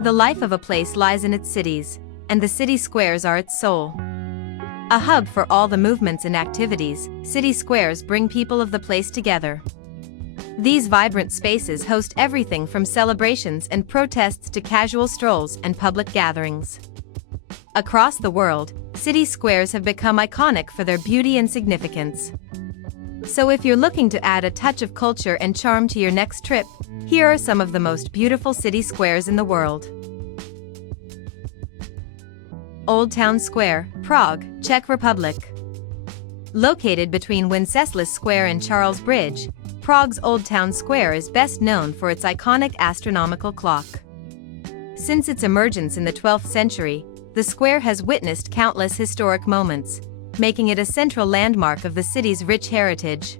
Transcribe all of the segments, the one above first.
The life of a place lies in its cities, and the city squares are its soul. A hub for all the movements and activities, city squares bring people of the place together. These vibrant spaces host everything from celebrations and protests to casual strolls and public gatherings. Across the world, city squares have become iconic for their beauty and significance. So if you're looking to add a touch of culture and charm to your next trip, here are some of the most beautiful city squares in the world. Old Town Square, Prague, Czech Republic. Located between Wenceslas Square and Charles Bridge, Prague's Old Town Square is best known for its iconic astronomical clock. Since its emergence in the 12th century, the square has witnessed countless historic moments, making it a central landmark of the city's rich heritage.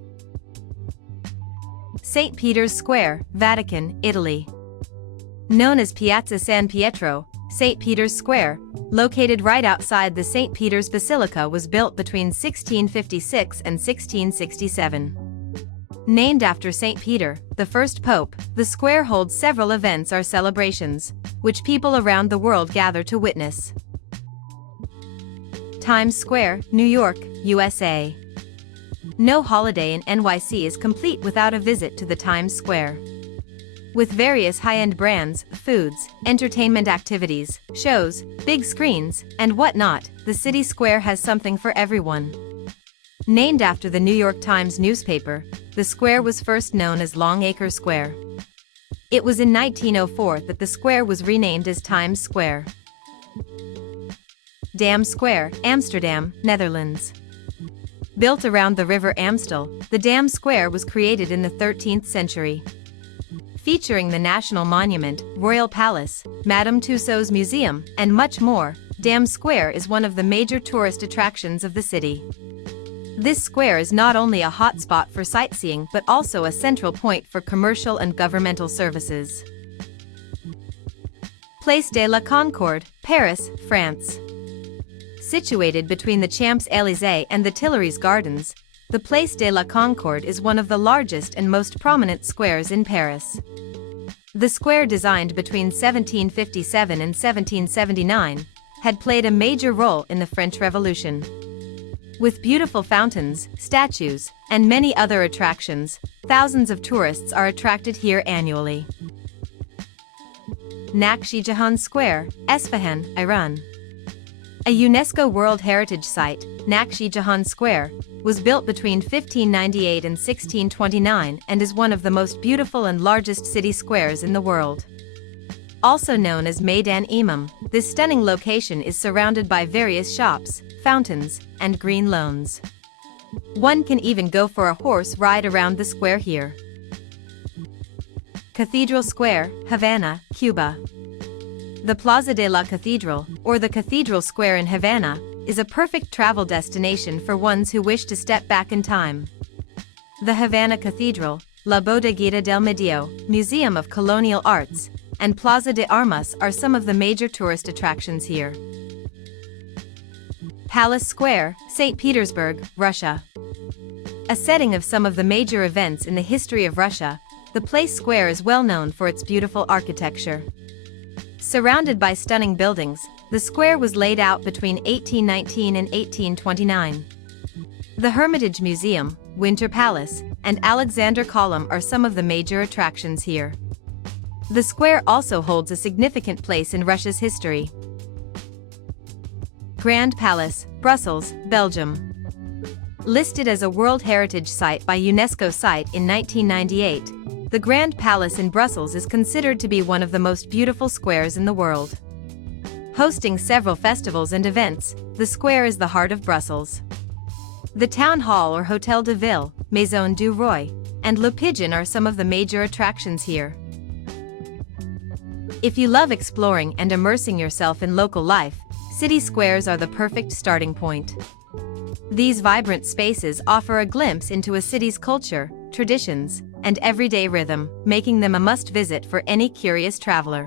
St. Peter's Square, Vatican, Italy. Known as Piazza San Pietro, St. Peter's Square, located right outside the St. Peter's Basilica, was built between 1656 and 1667. Named after St. Peter, the first pope, the square holds several events or celebrations, which people around the world gather to witness. Times Square, New York, USA. No holiday in NYC is complete without a visit to the Times Square. With various high-end brands, foods, entertainment activities, shows, big screens, and whatnot, the city square has something for everyone. Named after the New York Times newspaper, the square was first known as Longacre Square. It was in 1904 that the square was renamed as Times Square. Dam Square, Amsterdam, Netherlands. Built around the River Amstel, the Dam Square was created in the 13th century. Featuring the National Monument, Royal Palace, Madame Tussauds Museum, and much more, Dam Square is one of the major tourist attractions of the city. This square is not only a hotspot for sightseeing but also a central point for commercial and governmental services. Place de la Concorde, Paris, France. Situated between the Champs-Élysées and the Tuileries Gardens, the Place de la Concorde is one of the largest and most prominent squares in Paris. The square, designed between 1757 and 1779, had played a major role in the French Revolution. With beautiful fountains, statues, and many other attractions, thousands of tourists are attracted here annually. Nakshi Jahan Square, Esfahan, Iran. A UNESCO World Heritage Site, Nakshi Jahan Square, was built between 1598 and 1629 and is one of the most beautiful and largest city squares in the world. Also known as Maidan Imam, this stunning location is surrounded by various shops, fountains, and green lawns. One can even go for a horse ride around the square here. Cathedral Square, Havana, Cuba. The Plaza de la Catedral, or the Cathedral Square in Havana, is a perfect travel destination for ones who wish to step back in time. The Havana Cathedral, La Bodeguita del Medio, Museum of Colonial Arts, and Plaza de Armas are some of the major tourist attractions here. Palace Square, St. Petersburg, Russia. A setting of some of the major events in the history of Russia, the Place Square is well known for its beautiful architecture. Surrounded by stunning buildings, the square was laid out between 1819 and 1829. The Hermitage Museum, Winter Palace, and Alexander Column are some of the major attractions here. The square also holds a significant place in Russia's history. Grand Palace, Brussels, Belgium. Listed as a World Heritage Site by UNESCO Site in 1998, the Grand Palace in Brussels is considered to be one of the most beautiful squares in the world. Hosting several festivals and events, the square is the heart of Brussels. The Town Hall or Hôtel de Ville, Maison du Roi, and Le Pigeon are some of the major attractions here. If you love exploring and immersing yourself in local life, city squares are the perfect starting point. These vibrant spaces offer a glimpse into a city's culture, traditions, and everyday rhythm, making them a must-visit for any curious traveler.